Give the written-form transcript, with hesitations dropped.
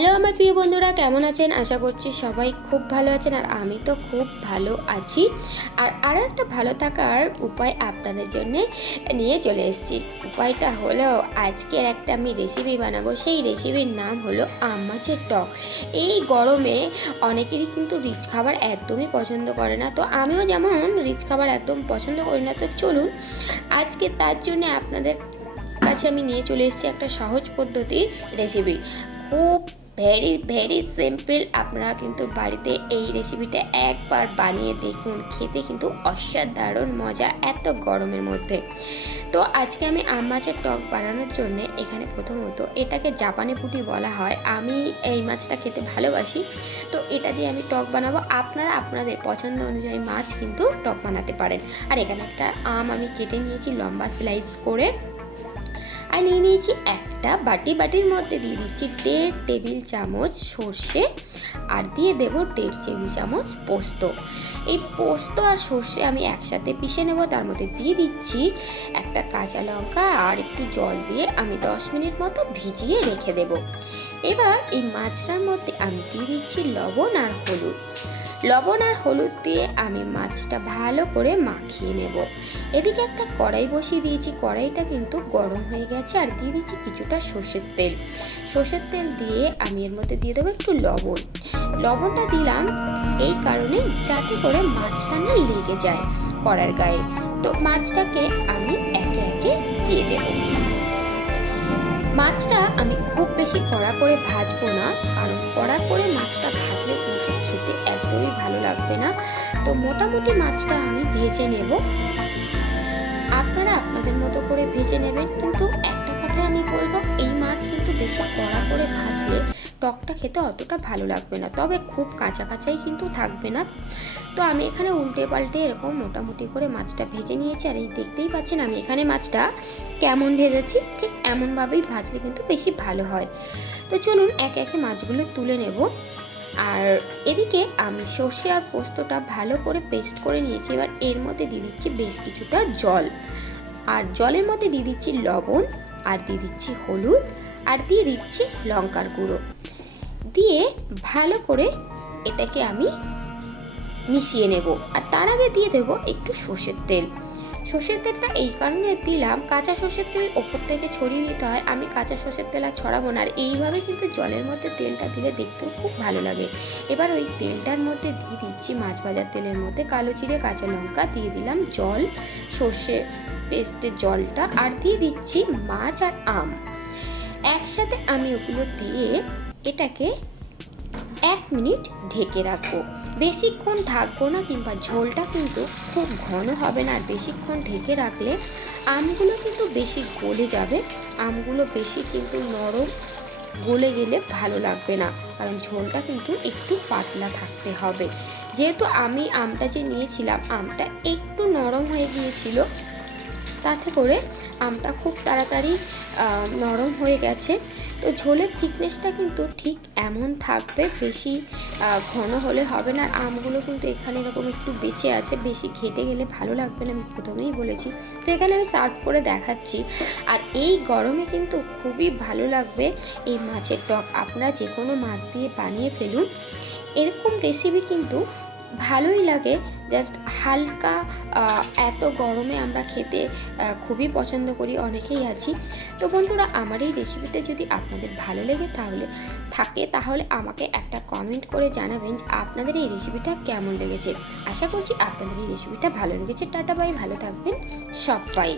Hello আমার প্রিয় বন্ধুরা, কেমন আছেন? আশা করছি সবাই খুব ভালো আছেন আর আমি তো খুব ভালো আছি। আর আরও একটা ভালো থাকার উপায় আপনাদের জন্য নিয়ে চলে এসেছি। উপায়টা হলো আজকের একটা আমি রেসিপি বানাবো। সেই রেসিপির নাম হলো আম মাছের টক। এই গরমে অনেকেরই কিন্তু রিচ খাবার একদমই পছন্দ করে না, তো আমিও যেমন রিচ খাবার একদম পছন্দ করি না। তো চলুন আজকে তার জন্য আপনাদের কাছে আমি নিয়ে চলে এসেছি একটা সহজ পদ্ধতির রেসিপি। খুব ভেরি সিম্পল। আপনারা কিন্তু বাড়িতে এই রেসিপিটা একবার বানিয়ে দেখুন, খেতে কিন্তু অসাধারণ মজা এত গরমের মধ্যে। তো আজকে আমি আম মাছের টক বানানোর জন্য এখানে প্রথমত এটাকে জাপানি পুঁটি বলা হয়, আমি এই মাছটা খেতে ভালোবাসি, তো এটা দিয়ে আমি টক বানাবো। আপনারা আপনাদের পছন্দ অনুযায়ী মাছ কিন্তু টক বানাতে পারেন। আর এখানে একটা আম আমি কেটে নিয়েছি লম্বা স্লাইস করে, আর নিয়ে নিয়েছি একটা বাটির মধ্যে দিয়ে দিচ্ছি 1.5 টেবিল চামচ সর্ষে, আর দিয়ে দেব 1.5 টেবিল চামচ পোস্ত। এই পোস্ত আর সর্ষে আমি একসাথে পিষে নেব। তার মধ্যে দিয়ে দিচ্ছি একটা কাঁচা লঙ্কা আর একটু জল দিয়ে আমি 10 মিনিট মতো ভিজিয়ে রেখে দেব। এবার এই মাছটার মধ্যে আমি দিয়ে দিচ্ছি লবণ আর হলুদ দিয়ে আমি মাছটা ভালো করে মাখিয়ে নেব। এদিকে একটা কড়াই বসিয়ে দিয়েছি, কড়াইটা কিন্তু গরম হয়ে গেছে। আর দিয়ে দিচ্ছি কিছুটা সর্ষের তেল দিয়ে আমি এর মধ্যে দিয়ে দেবো একটু লবণটা দিলাম এই কারণে যাতে করে মাছটা না লেগে যায় কড়ার গায়ে। তো মাছটাকে আমি একে একে দিয়ে দেব। মাছটা আমি খুব বেশি কড়া করে ভাজবো না, কারণ কড়া করে মাছটা ভাজলে কিন্তু খেতে একদমই ভালো লাগবে না। তো মোটামুটি মাছটা আমি ভেজে নেব, আপনারা আপনাদের মতো করে ভেজে নেবেন। কিন্তু একটা কথা আমি বলবো, এই মাছ কিন্তু বেশি কড়া করে ভাজলে টকটা খেতে অতটা ভালো লাগবে না, তবে খুব কাঁচা কাঁচাই কিন্তু থাকবে না। তো আমি এখানে উল্টে পাল্টে এরকম মোটামুটি করে মাছটা ভেজে নিয়েছি। আর এই দেখতেই পাচ্ছেন আমি এখানে মাছটা কেমন ভেজেছি, ঠিক এমনভাবেই ভাজলে কিন্তু বেশি ভালো হয়। তো চলুন একে একে মাছগুলো তুলে নেব। আর এদিকে আমি সর্ষে আর পোস্তটা ভালো করে পেস্ট করে নিয়েছি। এবার এর মধ্যে দিয়ে দিচ্ছি বেশ কিছুটা জল, আর জলের মধ্যে দিয়ে দিচ্ছি লবণ, আর দিয়ে দিচ্ছি হলুদ, আর দিয়ে দিচ্ছি লঙ্কার গুঁড়ো দিয়ে ভালো করে এটাকে আমি মিশিয়ে নেব। আর তার আগে দিয়ে দেবো একটু সর্ষের তেলটা এই কারণে দিলাম, কাঁচা সর্ষের তেল ওপর থেকে ছড়িয়ে দিতে হয়, আমি কাঁচা সর্ষের তেল আর ছড়াবো না। আর এইভাবে কিন্তু জলের মধ্যে তেলটা দিলে দেখতেও খুব ভালো লাগে। এবার ওই তেলটার মধ্যে দিয়ে দিচ্ছি মাছ ভাজার তেলের মধ্যে কালো জিরে, কাঁচা লঙ্কা, দিয়ে দিলাম জল, সর্ষে পেস্টের জলটা, আর দিয়ে দিচ্ছি মাছ আর আম একসাথে। আমি ওগুলো দিয়ে এটাকে 1 মিনিট ঢেকে রাখবো। বেশিক্ষণ ঢাকবো না, কিংবা ঝোলটা কিন্তু খুব ঘন হবে না। আর বেশিক্ষণ ঢেকে রাখলে আমগুলো কিন্তু বেশি গলে যাবে, আমগুলো বেশি কিন্তু নরম গলে গেলে ভালো লাগবে না, কারণ ঝোলটা কিন্তু একটু পাতলা থাকতে হবে। যেহেতু আমি আমটা যে নিয়েছিলাম আমটা একটু নরম হয়ে গিয়েছিল, তাতে করে আমটা খুব তাড়াতাড়ি নরম হয়ে গেছে। তো ঝোলের থিকনেসটা কিন্তু ঠিক এমন থাকবে, বেশি ঘন হলে হবে না। আর আমগুলো কিন্তু এখানে এরকম একটু বেঁচে আছে, বেশি ঘেটে গেলে ভালো লাগবে না, আমি প্রথমেই বলেছি। তো এখানে আমি সার্ভ করে দেখাচ্ছি। আর এই গরমে কিন্তু খুবই ভালো লাগবে এই মাছের টক। আপনারা যে কোনো মাছ দিয়ে বানিয়ে ফেলুন, এরকম রেসিপি কিন্তু ভালোই লাগে। জাস্ট হালকা, এত গরমে আমরা খেতে খুবই পছন্দ করি, অনেকেই আছি। তো বন্ধুরা, আমার এই রেসিপিটা যদি আপনাদের ভালো লেগে তাহলে আমাকে একটা কমেন্ট করে জানাবেন যে আপনাদের এই রেসিপিটা কেমন লেগেছে। আশা করছি আপনাদের এই রেসিপিটা ভালো লেগেছে। টাটা বাই, ভালো থাকবেন সবাই।